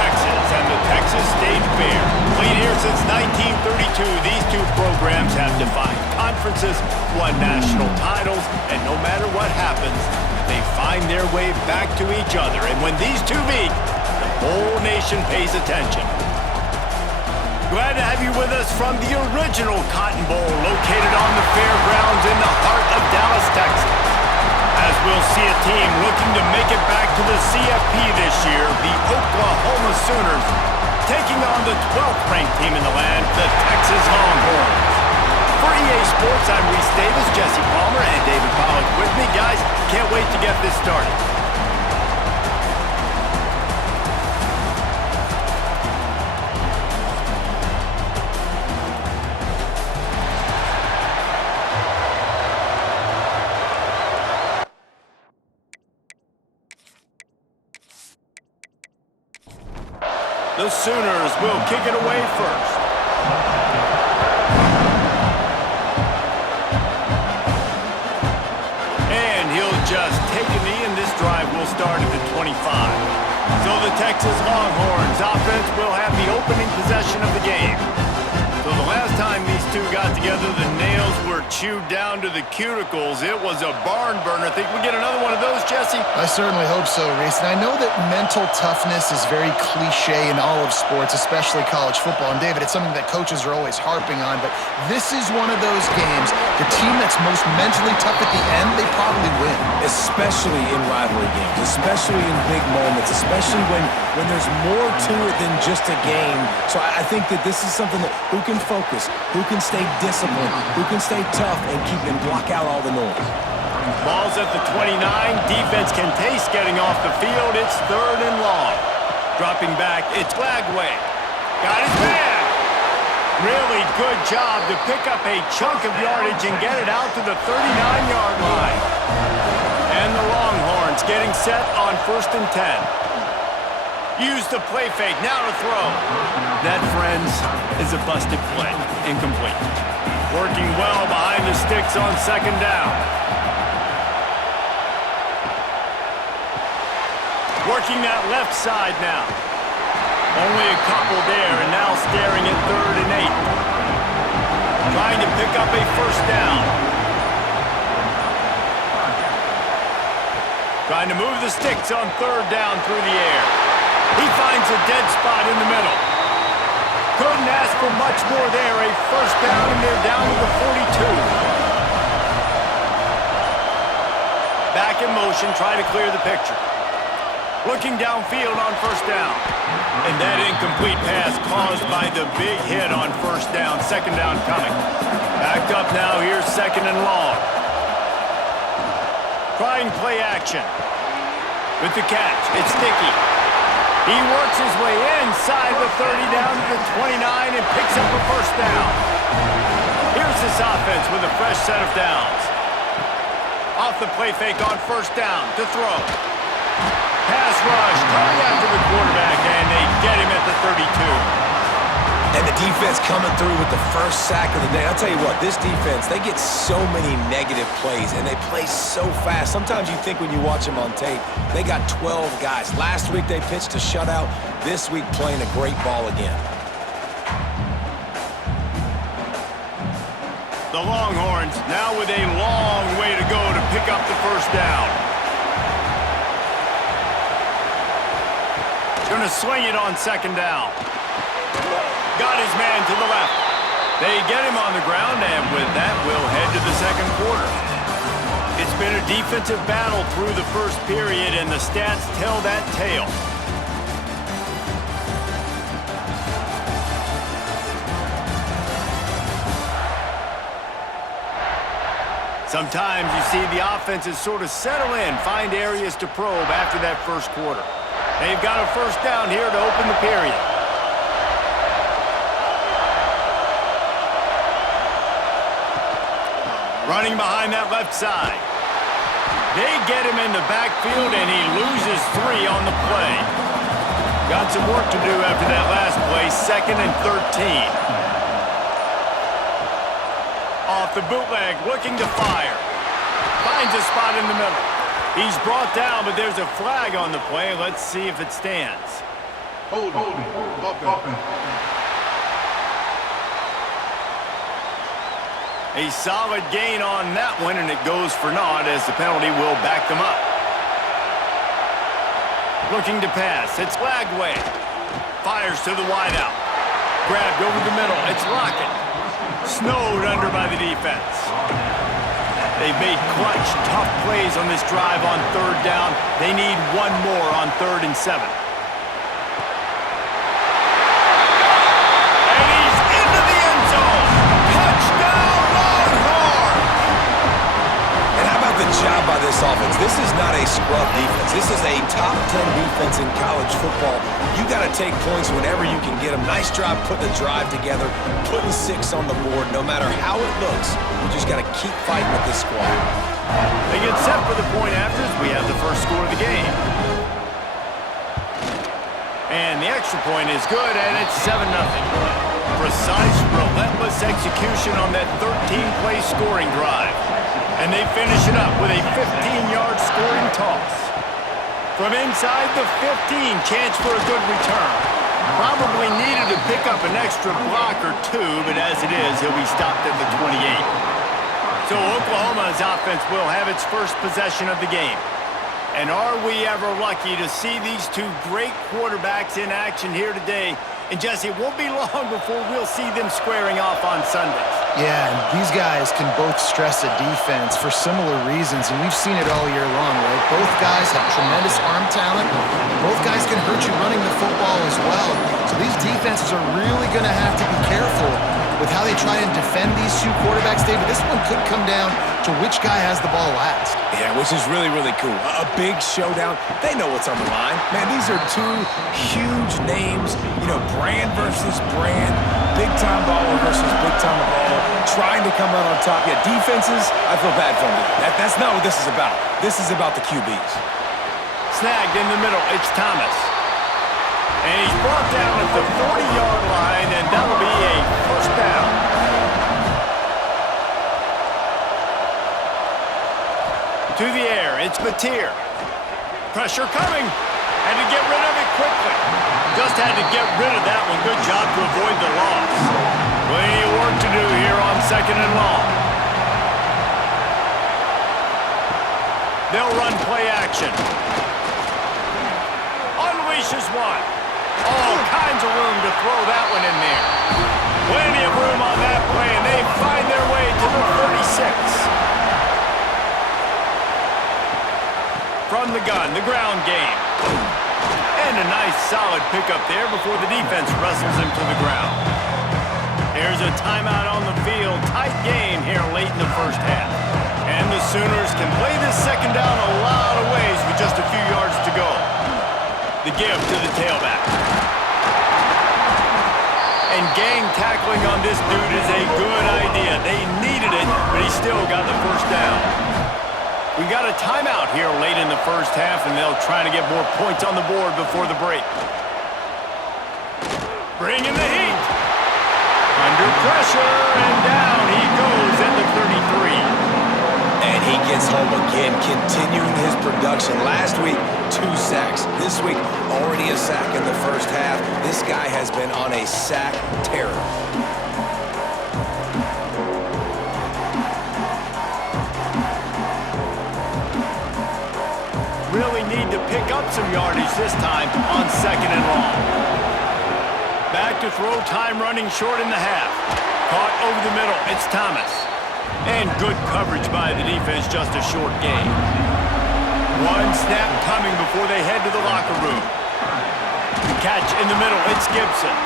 Texas and the Texas State Fair. Played here since 1932, these two programs have defined conferences, won national titles, and no matter what happens, they find their way back to each other. And when these two meet, the whole nation pays attention. Glad to have you with us from the original Cotton Bowl, located on the fairgrounds in the heart of Dallas, Texas. As we'll see a team looking to make it back to the CFB this year, the Oklahoma Sooners, taking on the 12th ranked team in the land, the Texas Longhorns. For EA Sports, I'm Reese Davis, Jesse Palmer, and David Pollock with me. Guys, can't wait to get this started. The Sooners will kick it away first. And he'll just take a knee, and this drive will start at the 25. So the Texas Longhorns offense will have the opening possession of the game. So the last time these two got together, the nails were chewed down to the cuticles. It was a barn burner. Think we get another one of those, Jesse? I certainly hope so, Reese. And I know that mental toughness is very cliche in all of sports, especially college football. And David, it's something that coaches are always harping on. But this is one of those games, the team that's most mentally tough at the end, they probably win. Especially in rivalry games, especially in big moments, especially when there's more to it than just a game. So I think that this is something that who can focus, who can stay disciplined, who can stay tough and block out all the noise. Ball's at the 29. Defense can taste getting off the field. It's 3rd and long. Dropping back, it's Lagway. Got his man. Really good job to pick up a chunk of yardage and get it out to the 39-yard line. And the Longhorns getting set on 1st and 10. Use the play fake, now to throw. That, friends, is a busted play. Incomplete. Working well behind the sticks on 2nd down. Working that left side now. Only a couple there, and now staring at 3rd and 8. Trying to pick up a 1st down. Trying to move the sticks on 3rd down through the air. He finds a dead spot in the middle. Couldn't ask for much more there. A 1st down, and they're down to the 42. Back in motion, try to clear the picture. Looking downfield on 1st down. And that incomplete pass caused by the big hit on 1st down. 2nd down coming. Backed up now, here's 2nd and long. Trying play action. With the catch, it's Sticky. He works his way inside the 30 down to the 29 and picks up a 1st down. Here's this offense with a fresh set of downs. Off the play fake on 1st down to throw. Pass rush, coming after the quarterback, and they get him at the 32. And the defense coming through with the 1st sack of the day. I'll tell you what, this defense, they get so many negative plays, and they play so fast. Sometimes you think when you watch them on tape, they got 12 guys. Last week they pitched a shutout. This week playing a great ball again. The Longhorns now with a long way to go to pick up the 1st down. Going to swing it on 2nd down. Got his man to the left. They get him on the ground, and with that, we'll head to the 2nd quarter. It's been a defensive battle through the 1st period, and the stats tell that tale. Sometimes you see the offenses sort of settle in, find areas to probe after that 1st quarter. They've got a 1st down here to open the period. Running behind that left side. They get him in the backfield, and he loses 3 on the play. Got some work to do after that last play, 2nd and 13. Off the bootleg, looking to fire. Finds a spot in the middle. He's brought down, but there's a flag on the play. Let's see if it stands. Offense. A solid gain on that one, and it goes for naught as the penalty will back them up. Looking to pass. It's Lagway. Fires to the wideout. Grabbed over the middle. It's Lockett. Snowed under by the defense. They've made clutch, tough plays on this drive on third down. They need one more on 3rd and 7. And he's into the end zone. Touchdown, Longhorns! And how about the job by this offense? This is not a scrub defense. This is a top 10 defense in college football. You got to take points whenever you can get them. Nice job putting the drive together, putting 6 on the board. No matter how it looks, you just got to keep fighting with this squad. They get set for the point after as we have the first score of the game. And the extra point is good, and it's 7-0. Precise, relentless execution on that 13-play scoring drive. And they finish it up with a 15-yard scoring toss. From inside the 15, chance for a good return. Probably needed to pick up an extra block or two, but as it is, he'll be stopped at the 28. So Oklahoma's offense will have its first possession of the game. And are we ever lucky to see these two great quarterbacks in action here today? And Jesse, it won't be long before we'll see them squaring off on Sundays. Yeah, and these guys can both stress a defense for similar reasons, and we've seen it all year long, right? Both guys have tremendous arm talent. Both guys can hurt you running the football as well. So these defenses are really going to have to be careful with how they try and defend these two quarterbacks, David. This one could come down to which guy has the ball last. Yeah, which is really, really cool. A big showdown. They know what's on the line. Man, these are two huge names. You know, brand versus brand. Big-time baller versus big-time baller. Trying to come out on top. Yeah, defenses, I feel bad for them. That's not what this is about. This is about the QBs. Snagged in the middle. It's Thomas. And he's brought down at the 40-yard line, and that'll be a first down. To the air, it's Mateer. Pressure coming. Had to get rid of it quickly. Just had to get rid of that one. Good job to avoid the loss. Plenty of work to do here on 2nd and long. They'll run play action. Unleashes one. All kinds of room to throw that one in there. Plenty of room on that play, and they find their way to the 36. From the gun, the ground game. And a nice solid pickup there before the defense wrestles him to the ground. There's a timeout on the field. Tight game here late in the first half. And the Sooners can play this second down a lot of ways with just a few yards to go. The give to the tailback. And gang tackling on this dude is a good idea. They needed it, but he still got the first down. We got a timeout here late in the first half, and they'll try to get more points on the board before the break. Bringing the heat. Under pressure, and down he goes at the 33. And he gets home again, continuing his production. Last week, 2 sacks. This week, already a sack in the first half. This guy has been on a sack terror. Really need to pick up some yardage this time on 2nd and long. Back to throw, time running short in the half. Caught over the middle, it's Thomas. And good coverage by the defense, just a short gain. One snap coming before they head to the locker room. Catch in the middle, it's Gibson.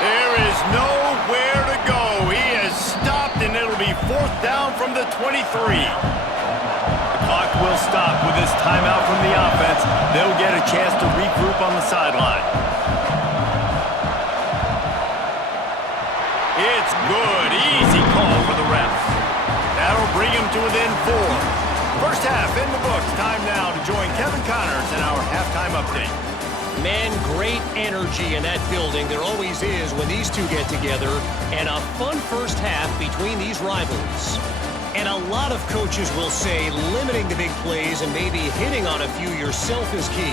There is nowhere to go. He has stopped, and it'll be 4th down from the 23. Clock will stop with this timeout from the offense. They'll get a chance to regroup on the sideline. It's good. Easy call for the refs. That'll bring him to within 4. First half in the books. Time now to join Kevin Connors in our halftime update. Man, great energy in that building. There always is when these two get together. And a fun first half between these rivals. And a lot of coaches will say limiting the big plays and maybe hitting on a few yourself is key.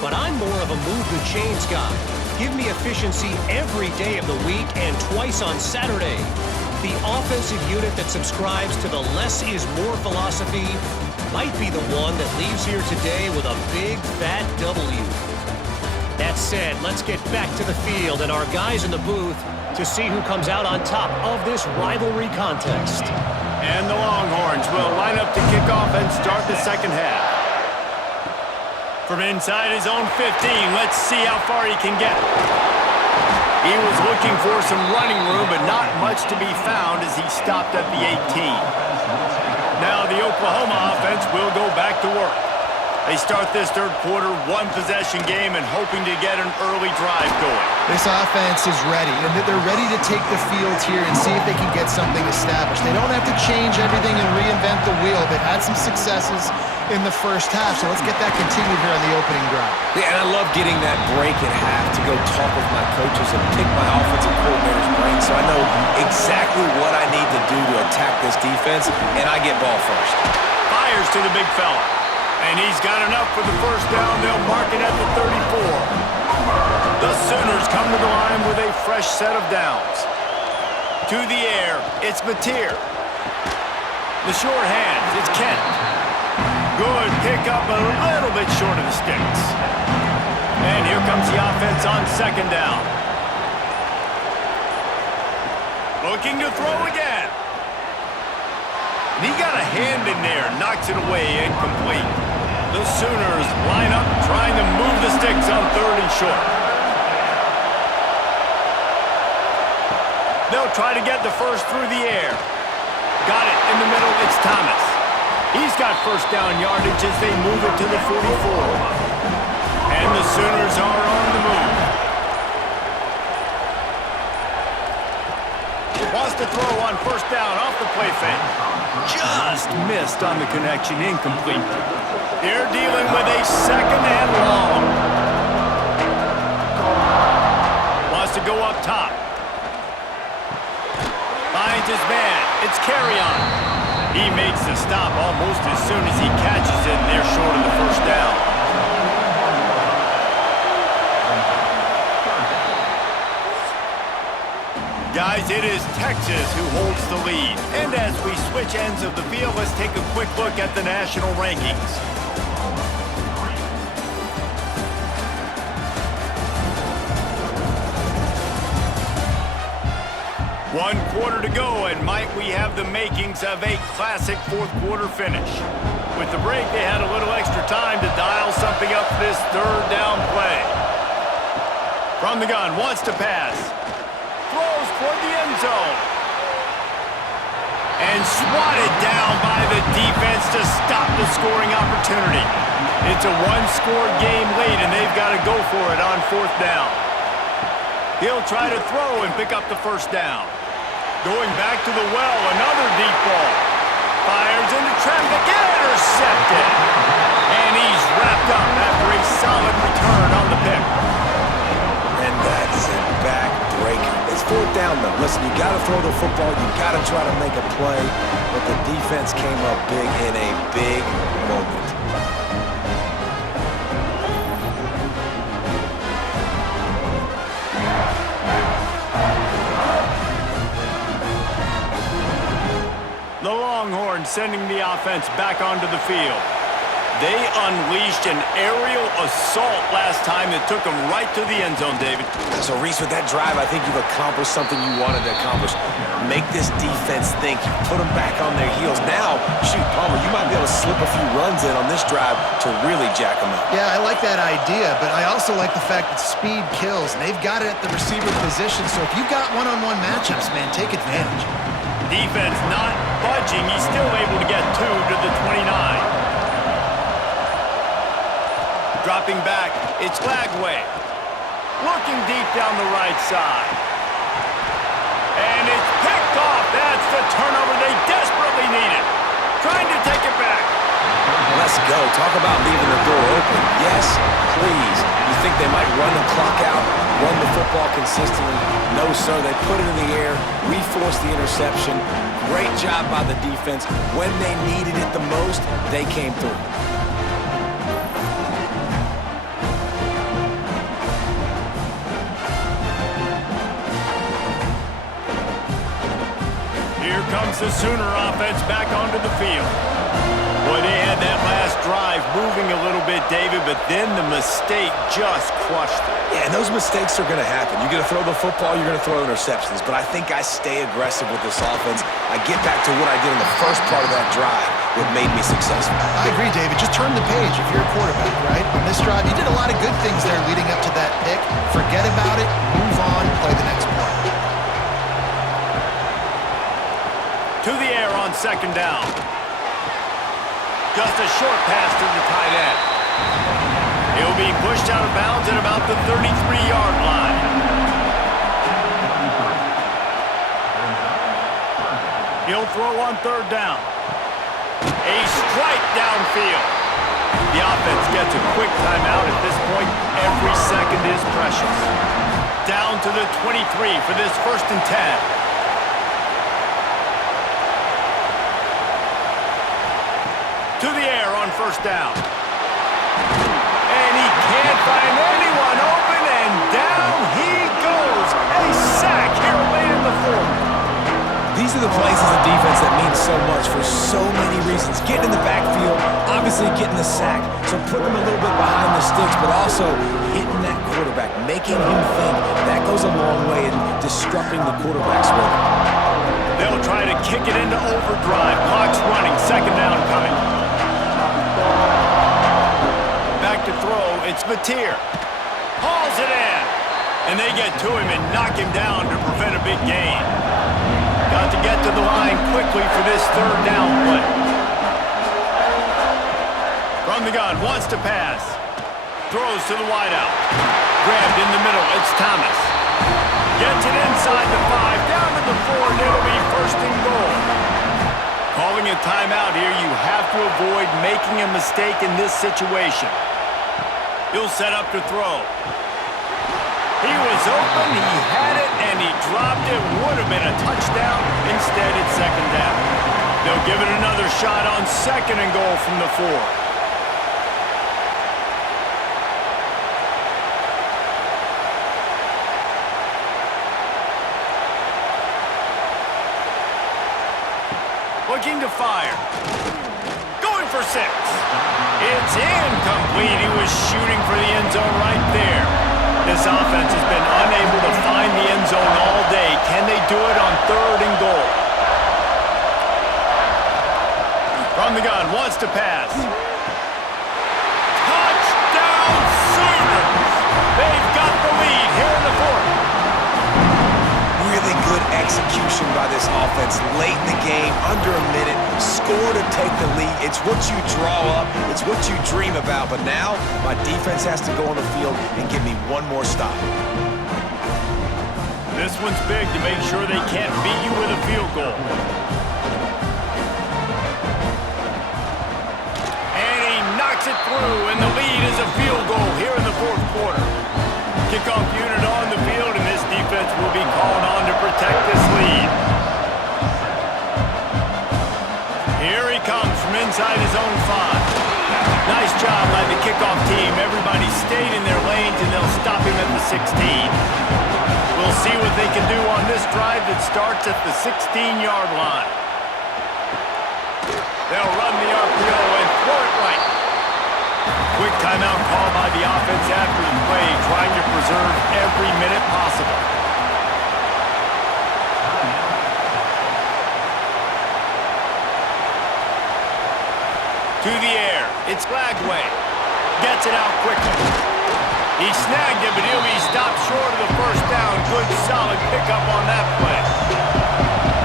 But I'm more of a move the chains guy. Give me efficiency every day of the week and twice on Saturday. The offensive unit that subscribes to the less is more philosophy might be the one that leaves here today with a big, fat W. That said, let's get back to the field and our guys in the booth to see who comes out on top of this rivalry contest. And the Longhorns will line up to kick off and start the second half. From inside his own 15, let's see how far he can get. He was looking for some running room, but not much to be found as he stopped at the 18. Now the Oklahoma offense will go back to work. They start this third quarter one-possession game and hoping to get an early drive going. This offense is ready, and they're ready to take the field here and see if they can get something established. They don't have to change everything and reinvent the wheel. They've had some successes in the first half, so let's get that continued here on the opening drive. Yeah, and I love getting that break at half to go talk with my coaches and pick my offensive coordinator's brain so I know exactly what I need to do to attack this defense, and I get ball first. Fires to the big fella. And he's got enough for the first down. They'll mark it at the 34. The Sooners come to the line with a fresh set of downs. To the air, it's Mateer. The short hands, it's Kent. Good pickup, a little bit short of the sticks. And here comes the offense on second down. Looking to throw again. He got a hand in there, knocks it away, incomplete. The Sooners line up, trying to move the sticks on third and short. They'll try to get the first through the air. Got it in the middle, it's Thomas. He's got first down yardage as they move it to the 44. And the Sooners are on the move. Wants to throw on first down off the play fake. Just missed on the connection, incomplete. They're dealing with a second and long. Wants to go up top. Finds his man. It's Carry-On. He makes the stop almost as soon as he catches it, and they're short of the first down. Guys, it is Texas who holds the lead. And as we switch ends of the field, let's take a quick look at the national rankings. One quarter to go, and might we have the makings of a classic fourth quarter finish. With the break, they had a little extra time to dial something up for this third down play. From the gun, wants to pass. Throws toward the end zone. And swatted down by the defense to stop the scoring opportunity. It's a one-score game late, and they've got to go for it on fourth down. He'll try to throw and pick up the first down. Going back to the well, another deep ball. Fires into traffic, intercepted. And he's wrapped up after a solid return on the pick. And that's a back-breaker. It's fourth down, though. Listen, you got to throw the football. You got to try to make a play. But the defense came up big in a big moment. The Longhorns sending the offense back onto the field. They unleashed an aerial assault last time that took them right to the end zone, David. So, Reese, with that drive, I think you've accomplished something you wanted to accomplish. Make this defense think. You put them back on their heels. Now, shoot, Palmer, you might be able to slip a few runs in on this drive to really jack them up. Yeah, I like that idea, but I also like the fact that speed kills, and they've got it at the receiver position, so if you've got one-on-one matchups, man, take advantage. Defense not budging. He's still able to get two to the 29. Dropping back, it's Lagway. Looking deep down the right side. And it's picked off. That's the turnover they desperately needed. Trying to take it back. Let's go. Talk about leaving the door open. Yes, please. You think they might run the clock out, run the football consistently? No, sir. They put it in the air. We forced the interception. Great job by the defense. When they needed it the most, they came through. brings the Sooner offense back onto the field. Boy, they had that last drive moving a little bit, David, but then the mistake just crushed it. Yeah, and those mistakes are going to happen. You're going to throw the football, you're going to throw interceptions. But I think I stay aggressive with this offense. I get back to what I did in the first part of that drive that made me successful. I agree, David. Just turn the page if you're a quarterback, right? On this drive, you did a lot of good things there leading up to that pick. Forget about it, move on, play the next play. To the air on second down. Just a short pass to the tight end. He'll be pushed out of bounds at about the 33-yard line. He'll throw on third down. A strike downfield. The offense gets a quick timeout at this point. Every second is precious. Down to the 23 for this 1st and 10. To the air on first down. And he can't find anyone open, and down he goes. A sack here late in the 4th. These are the plays as a defense that mean so much for so many reasons. Getting in the backfield, obviously getting the sack, so putting him a little bit behind the sticks, but also hitting that quarterback, making him think. That goes a long way in disrupting the quarterback's rhythm. They'll try to kick it into overdrive. Clock's running. Second down coming. Back to throw. It's Mateer. Hauls it in. And they get to him and knock him down to prevent a big gain. Got to get to the line quickly for this third down play. From the gun, wants to pass. Throws to the wideout. Grabbed in the middle. It's Thomas. Gets it inside the 5, down to the 4, and it'll be 1st and goal. Calling a timeout here, you have to avoid making a mistake in this situation. He'll set up to throw. He was open, he had it, and he dropped it. Would have been a touchdown. Instead, it's second down. They'll give it another shot on 2nd and goal from the 4. Looking to fire. Going for 6. It's incomplete. He was shooting for the end zone right there. This offense has been unable to find the end zone all day. Can they do it on 3rd and goal? From the gun, wants to pass. Touchdown Sooners! They've got the lead here in the 4th. Really good execution by this offense late in the game, under a minute, score to take the lead. It's what you draw up, it's what you dream about, but now my defense has to go on the field and give me one more stop. This one's big to make sure they can't beat you with a field goal. And he knocks it through, and the lead is a field goal here in the 4th quarter. Kickoff unit on the field, and this defense will be called on to protect this lead. Here he comes from inside his own 5. Nice job by the kickoff team. Everybody stayed in their lanes, and they'll stop him at the 16. We'll see what they can do on this drive that starts at the 16-yard line. They'll run the RPO and throw it right. Quick timeout call by the offense after the play, trying to preserve every minute possible. To the air, it's Lagway. Gets it out quickly. He snagged it, but he'll be stopped short of the 1st down. Good, solid pickup on that play.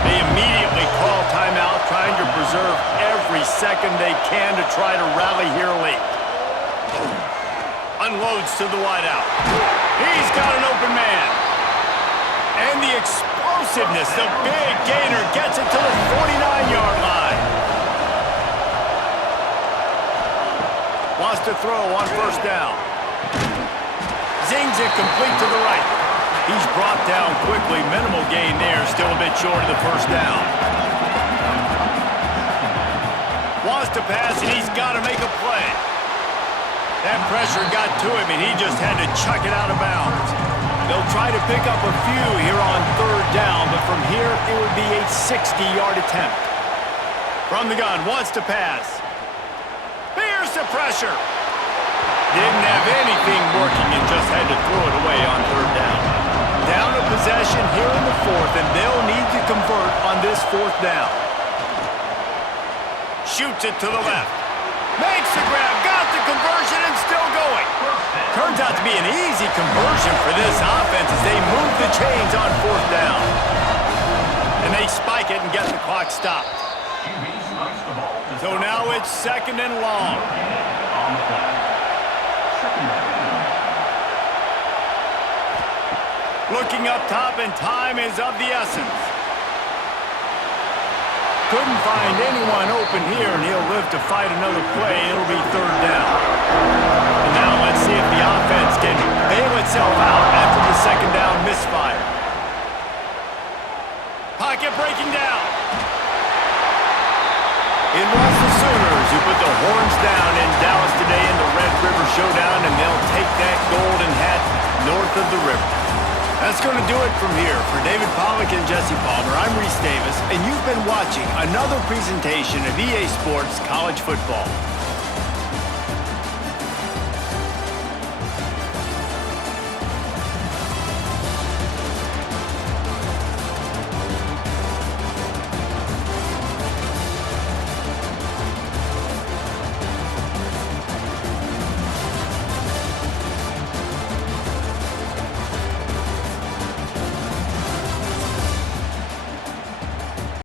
They immediately call timeout, trying to preserve every second they can to try to rally here late. Unloads to the wideout. He's got an open man. And the explosiveness, the big gainer gets it to the 49-yard line. Wants to throw on 1st down. Zings it complete to the right. He's brought down quickly. Minimal gain there. Still a bit short of the 1st down. Wants to pass, and he's got to make a play. That pressure got to him, and he just had to chuck it out of bounds. They'll try to pick up a few here on third down, but from here, it would be a 60-yard attempt. From the gun, wants to pass. Here's the pressure. Didn't have anything working and just had to throw it away on third down. Down a possession here in the fourth, and they'll need to convert on this fourth down. Shoots it to the left. Makes the grab, got the conversion, and still going. Turns out to be an easy conversion for this offense as they move the chains on fourth down. And they spike it and get the clock stopped. So now it's second and long. Looking up top, and time is of the essence. Couldn't find anyone open here, and he'll live to fight another play. It'll be third down. And now let's see if the offense can bail itself out after the second down misfire. Pocket breaking down. It was the Sooners who put the horns down in Dallas today in the Red River Showdown, and they'll take that golden hat north of the river. That's going to do it from here. For David Pollack and Jesse Palmer, I'm Reese Davis, and you've been watching another presentation of EA Sports College Football.